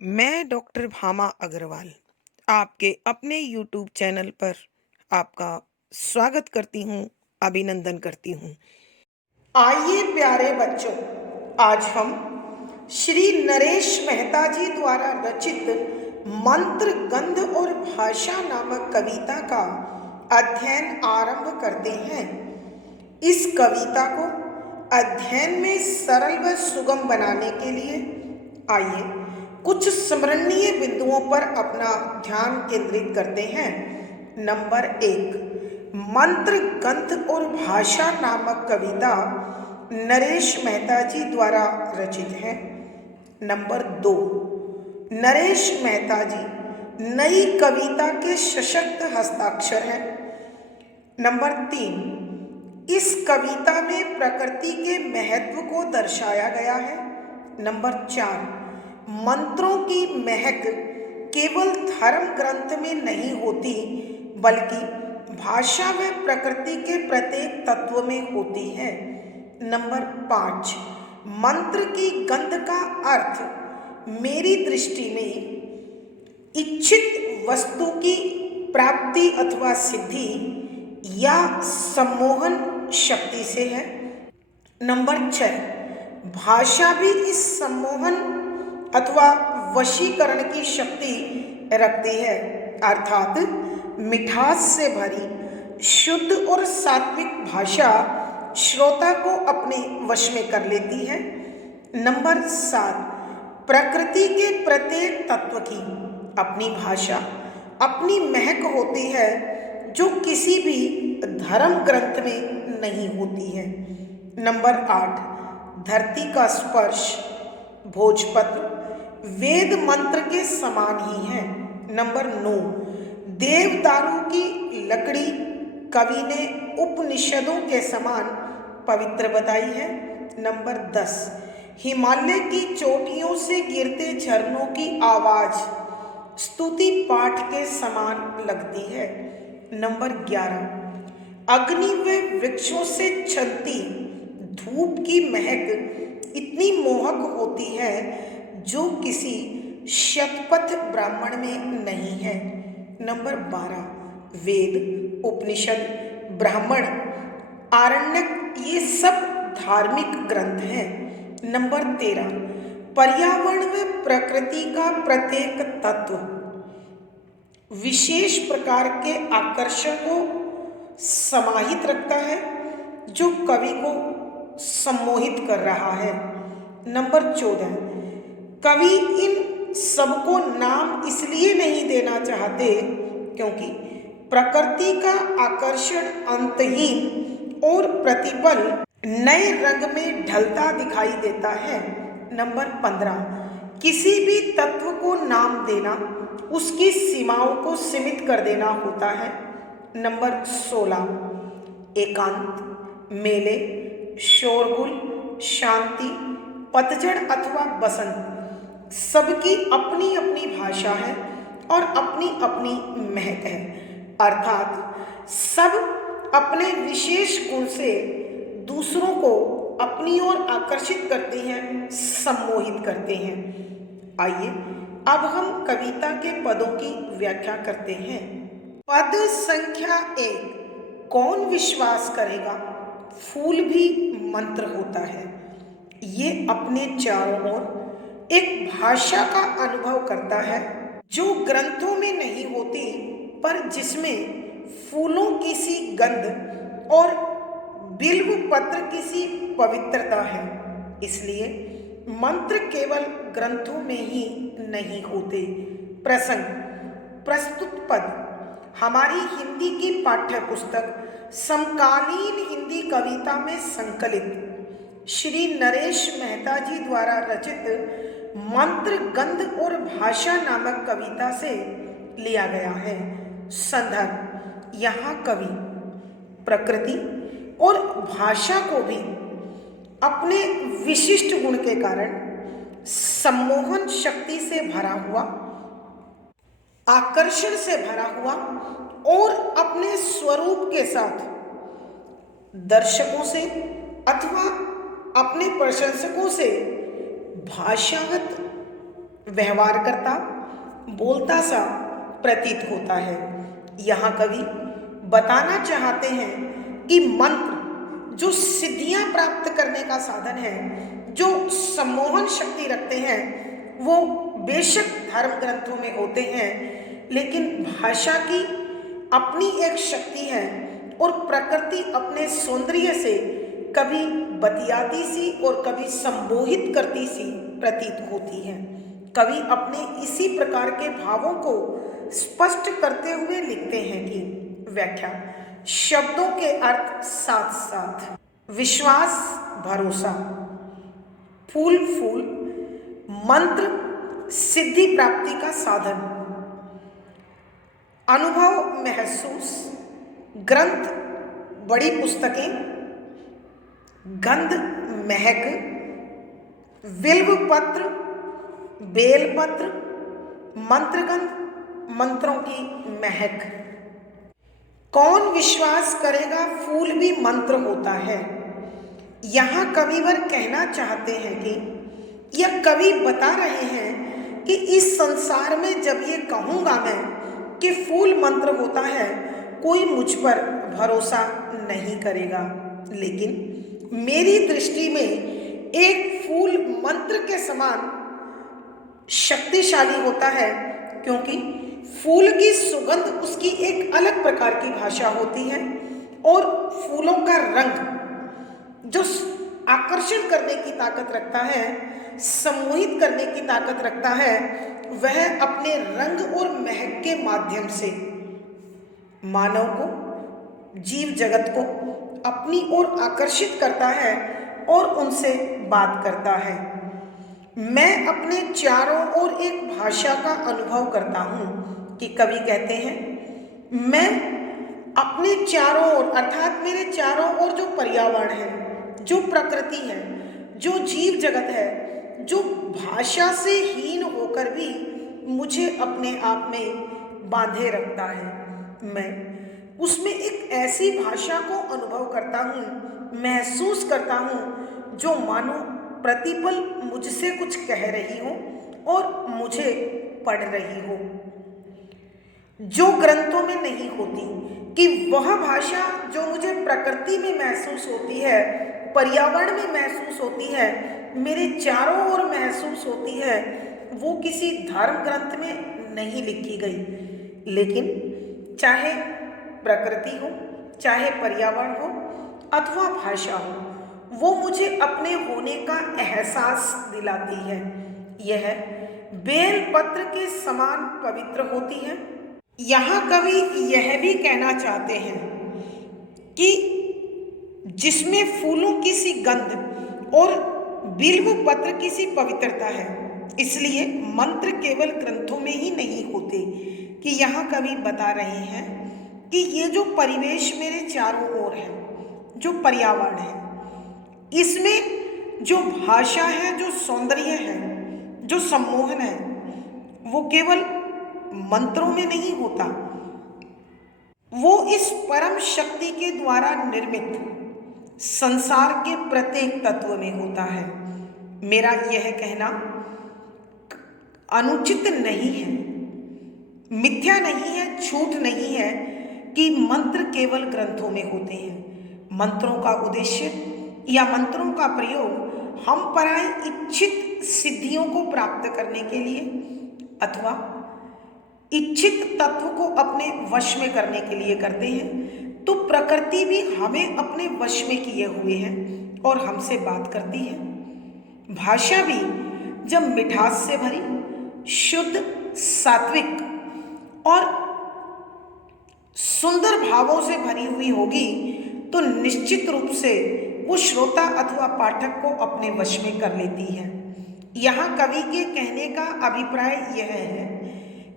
मैं डॉक्टर भामा अग्रवाल आपके अपने यूट्यूब चैनल पर आपका स्वागत करती हूँ, अभिनंदन करती हूँ। आइए प्यारे बच्चों, आज हम श्री नरेश मेहता जी द्वारा रचित मंत्र गंध और भाषा नामक कविता का अध्ययन आरंभ करते हैं। इस कविता को अध्ययन में सरल व सुगम बनाने के लिए आइए कुछ स्मरणीय बिंदुओं पर अपना ध्यान केंद्रित करते हैं। नंबर 1, मंत्र गंध और भाषा नामक कविता नरेश मेहता जी द्वारा रचित है। नंबर 2, नरेश मेहता जी नई कविता के सशक्त हस्ताक्षर हैं। नंबर 3, इस कविता में प्रकृति के महत्व को दर्शाया गया है। नंबर 4, मंत्रों की महक केवल धर्म ग्रंथ में नहीं होती बल्कि भाषा में प्रकृति के प्रत्येक तत्व में होती है। नंबर 5, मंत्र की गंध का अर्थ मेरी दृष्टि में इच्छित वस्तु की प्राप्ति अथवा सिद्धि या सम्मोहन शक्ति से है। नंबर 6, भाषा भी इस सम्मोहन अथवा वशीकरण की शक्ति रखती है, अर्थात मिठास से भरी शुद्ध और सात्विक भाषा श्रोता को अपने वश में कर लेती है। नंबर 7, प्रकृति के प्रत्येक तत्व की अपनी भाषा, अपनी महक होती है जो किसी भी धर्म ग्रंथ में नहीं होती है। नंबर 8, धरती का स्पर्श, भोजपत्र वेद मंत्र के समान ही है। नंबर 9, देवदारू की लकड़ी कवि ने उपनिषदों के समान पवित्र बताई है। नंबर 10, हिमालय की चोटियों से गिरते झरनों की आवाज स्तुति पाठ के समान लगती है। नंबर 11, अग्नि व वृक्षों से छलती धूप की महक इतनी मोहक होती है जो किसी शतपथ ब्राह्मण में नहीं है। नंबर 12, वेद, उपनिषद, ब्राह्मण, आरण्यक ये सब धार्मिक ग्रंथ हैं। नंबर 13, पर्यावरण व प्रकृति का प्रत्येक तत्व विशेष प्रकार के आकर्षण को समाहित रखता है जो कवि को सम्मोहित कर रहा है। नंबर 14, कवि इन सबको नाम इसलिए नहीं देना चाहते क्योंकि प्रकृति का आकर्षण अंतहीन और प्रतिपल नए रंग में ढलता दिखाई देता है। नंबर 15, किसी भी तत्व को नाम देना उसकी सीमाओं को सीमित कर देना होता है। नंबर 16, एकांत, मेले, शोरगुल, शांति, पतझड़ अथवा बसंत सबकी अपनी अपनी भाषा है और अपनी अपनी महक है, अर्थात सब अपने विशेष गुण से दूसरों को अपनी ओर आकर्षित करते हैं, सम्मोहित करते हैं। आइए अब हम कविता के पदों की व्याख्या करते हैं। पद संख्या 1, कौन विश्वास करेगा फूल भी मंत्र होता है। ये अपने चारों ओर एक भाषा का अनुभव करता है जो ग्रंथों में नहीं होती पर जिसमें फूलों की सी गंध और बिल्व पत्र की सी पवित्रता है। इसलिए मंत्र केवल ग्रंथों में ही नहीं होते। प्रसंग, प्रस्तुत पद हमारी हिंदी की पाठ्य पुस्तक समकालीन हिंदी कविता में संकलित श्री नरेश मेहता जी द्वारा रचित मंत्र गंध और भाषा नामक कविता से लिया गया है। संदर्भ, यहाँ कवि प्रकृति और भाषा को भी अपने विशिष्ट गुण के कारण सम्मोहन शक्ति से भरा हुआ, आकर्षण से भरा हुआ और अपने स्वरूप के साथ दर्शकों से अथवा अपने प्रशंसकों से भाषागत व्यवहार करता, बोलता सा प्रतीत होता है। यहाँ कवि बताना चाहते हैं कि मंत्र जो सिद्धियां प्राप्त करने का साधन है, जो सम्मोहन शक्ति रखते हैं, वो बेशक धर्म ग्रंथों में होते हैं, लेकिन भाषा की अपनी एक शक्ति है और प्रकृति अपने सौंदर्य से कभी बतियाती सी और कभी संबोधित करती सी प्रतीत होती है। कवि अपने इसी प्रकार के भावों को स्पष्ट करते हुए लिखते हैं कि व्याख्या, शब्दों के अर्थ साथ साथ विश्वास, भरोसा, फूल फूल, मंत्र सिद्धि प्राप्ति का साधन, अनुभव महसूस, ग्रंथ बड़ी पुस्तकें, गंध महक, बिल्व पत्र, बेलपत्र, मंत्रगंध, मंत्रों की महक। कौन विश्वास करेगा फूल भी मंत्र होता है। यहाँ कविवर कहना चाहते हैं कि यह कवि बता रहे हैं कि इस संसार में जब ये कहूँगा मैं कि फूल मंत्र होता है, कोई मुझ पर भरोसा नहीं करेगा, लेकिन मेरी दृष्टि में एक फूल मंत्र के समान शक्तिशाली होता है, क्योंकि फूल की सुगंध उसकी एक अलग प्रकार की भाषा होती है और फूलों का रंग जो आकर्षण करने की ताकत रखता है, सम्मोहित करने की ताकत रखता है, वह अपने रंग और महक के माध्यम से मानव को, जीव जगत को अपनी ओर आकर्षित करता है और उनसे बात करता है। मैं अपने चारों ओर एक भाषा का अनुभव करता हूँ कि कवि कहते हैं, मैं अपने चारों ओर अर्थात मेरे चारों ओर जो पर्यावरण है, जो प्रकृति है, जो जीव जगत है, जो भाषा से हीन होकर भी मुझे अपने आप में बांधे रखता है, मैं उसमें एक ऐसी भाषा को अनुभव करता हूँ, महसूस करता हूँ, जो मानो प्रतिपल मुझसे कुछ कह रही हो और मुझे पढ़ रही हो, जो ग्रंथों में नहीं होती। कि वह भाषा जो मुझे प्रकृति में महसूस होती है, पर्यावरण में महसूस होती है, मेरे चारों ओर महसूस होती है, वो किसी धर्म ग्रंथ में नहीं लिखी गई। लेकिन चाहे प्रकृति हो, चाहे पर्यावरण हो अथवा भाषा हो, वो मुझे अपने होने का एहसास दिलाती है। यह बेल पत्र के समान पवित्र होती है। यहाँ कवि यह भी कहना चाहते हैं कि जिसमें फूलों की सी गंध और बिल्व पत्र की सी पवित्रता है, इसलिए मंत्र केवल ग्रंथों में ही नहीं होते। कि यहाँ कवि बता रहे हैं कि ये जो परिवेश मेरे चारों ओर है, जो पर्यावरण है, इसमें जो भाषा है, जो सौंदर्य है, जो सम्मोहन है, वो केवल मंत्रों में नहीं होता, वो इस परम शक्ति के द्वारा निर्मित संसार के प्रत्येक तत्व में होता है। मेरा यह कहना अनुचित नहीं है, मिथ्या नहीं है, झूठ नहीं है कि मंत्र केवल ग्रंथों में होते हैं। मंत्रों का उद्देश्य या मंत्रों का प्रयोग हम पराई इच्छित सिद्धियों को प्राप्त करने के लिए अथवा इच्छित तत्व को अपने वश में करने के लिए करते हैं। तो प्रकृति भी हमें अपने वश में किए हुए हैं और हमसे बात करती है। भाषा भी जब मिठास से भरी, शुद्ध, सात्विक और सुंदर भावों से भरी हुई होगी, तो निश्चित रूप से वो श्रोता अथवा पाठक को अपने वश में कर लेती है। यहाँ कवि के कहने का अभिप्राय यह है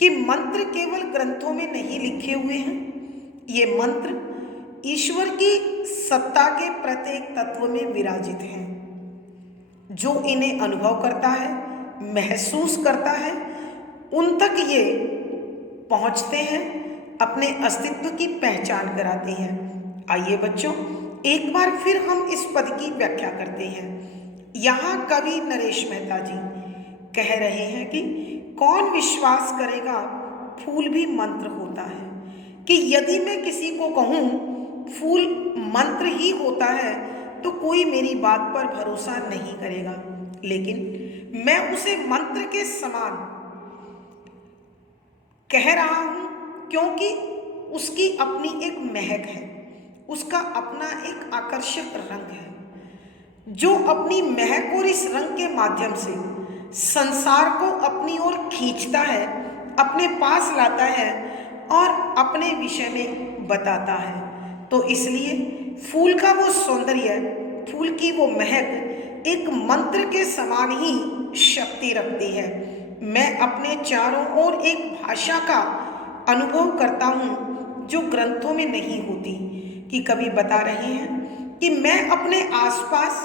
कि मंत्र केवल ग्रंथों में नहीं लिखे हुए हैं, ये मंत्र ईश्वर की सत्ता के प्रत्येक तत्व में विराजित हैं। जो इन्हें अनुभव करता है, महसूस करता है, उन तक ये पहुंचते हैं, अपने अस्तित्व की पहचान कराते हैं। आइए बच्चों, एक बार फिर हम इस पद की व्याख्या करते हैं। यहाँ कवि नरेश मेहता जी कह रहे हैं कि कौन विश्वास करेगा फूल भी मंत्र होता है, कि यदि मैं किसी को कहूँ फूल मंत्र ही होता है तो कोई मेरी बात पर भरोसा नहीं करेगा, लेकिन मैं उसे मंत्र के समान कह रहा हूँ क्योंकि उसकी अपनी एक महक है, उसका अपना एक आकर्षक रंग है जो अपनी महक और इस रंग के माध्यम से संसार को अपनी ओर खींचता है, अपने पास लाता है और अपने विषय में बताता है। तो इसलिए फूल का वो सौंदर्य, फूल की वो महक एक मंत्र के समान ही शक्ति रखती है। मैं अपने चारों ओर एक भाषा का अनुभव करता हूँ जो ग्रंथों में नहीं होती, कि कवि बता रहे हैं कि मैं अपने आसपास,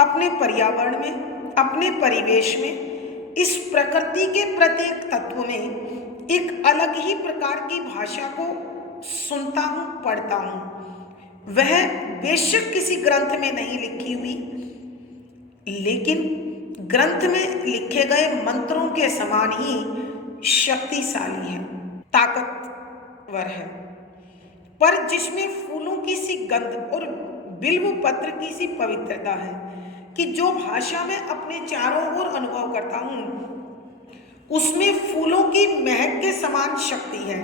अपने पर्यावरण में, अपने परिवेश में इस प्रकृति के प्रत्येक तत्व में एक अलग ही प्रकार की भाषा को सुनता हूँ, पढ़ता हूँ। वह बेशक किसी ग्रंथ में नहीं लिखी हुई, लेकिन ग्रंथ में लिखे गए मंत्रों के समान ही शक्तिशाली है, ताकतवर है, पर जिसमें फूलों की सी गंध और बिल्व पत्र की सी पवित्रता है, कि जो भाषा मैं अपने चारों ओर अनुभव करता हूँ उसमें फूलों की महक के समान शक्ति है,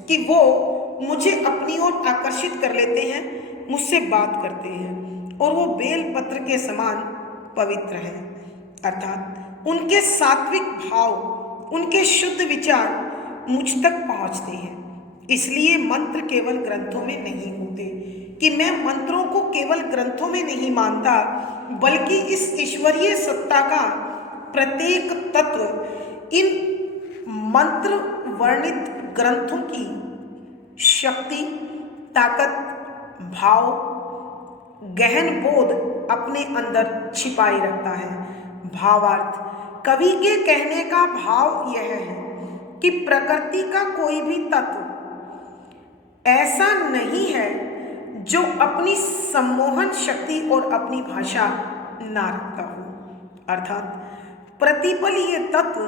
कि वो मुझे अपनी ओर आकर्षित कर लेते हैं, मुझसे बात करते हैं और वो बेल पत्र के समान पवित्र है। अर्थात उनके सात्विक भाव, उनके शुद्ध विचार मुझ तक पहुँचते हैं। इसलिए मंत्र केवल ग्रंथों में नहीं होते, कि मैं मंत्रों को केवल ग्रंथों में नहीं मानता, बल्कि इस ईश्वरीय सत्ता का प्रत्येक तत्व इन मंत्र वर्णित ग्रंथों की शक्ति, ताकत, भाव, गहन बोध अपने अंदर छिपाए रखता है। भावार्थ, कवि के कहने का भाव यह है कि प्रकृति का कोई भी तत्व ऐसा नहीं है जो अपनी सम्मोहन शक्ति और अपनी भाषा ना रखता हो। अर्थात प्रतिपल ये तत्व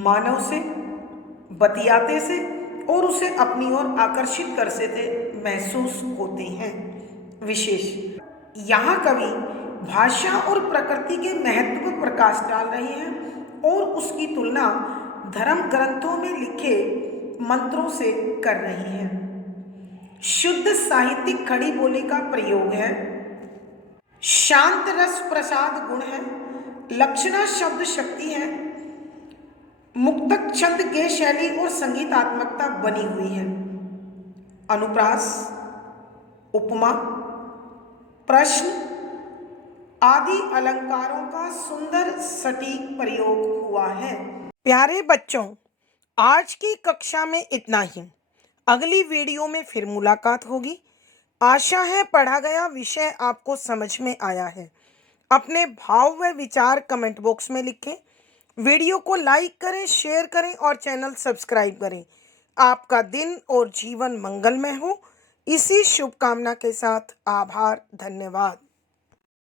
मानव से बतियाते से और उसे अपनी ओर आकर्षित कर से थे महसूस होते हैं। विशेष यहाँ कवि भाषा और प्रकृति के महत्व पर प्रकाश डाल रहे हैं और उसकी तुलना धर्म ग्रंथों में लिखे मंत्रों से कर रहे हैं। शुद्ध साहित्यिक खड़ी बोली का प्रयोग है, शांत रस प्रसाद गुण है, लक्षणा शब्द शक्ति है, मुक्तक छंद गेय शैली और संगीतात्मकता बनी हुई है। अनुप्रास, उपमा, प्रश्न आदि अलंकारों का सुंदर सटीक प्रयोग हुआ है। प्यारे बच्चों, आज की कक्षा में इतना ही। अगली वीडियो में फिर मुलाकात होगी। आशा है पढ़ा गया विषय आपको समझ में आया है। अपने भाव व विचार कमेंट बॉक्स में लिखें। वीडियो को लाइक करें, शेयर करें और चैनल सब्सक्राइब करें। आपका दिन और जीवन मंगलमय हो, इसी शुभकामना के साथ आभार, धन्यवाद।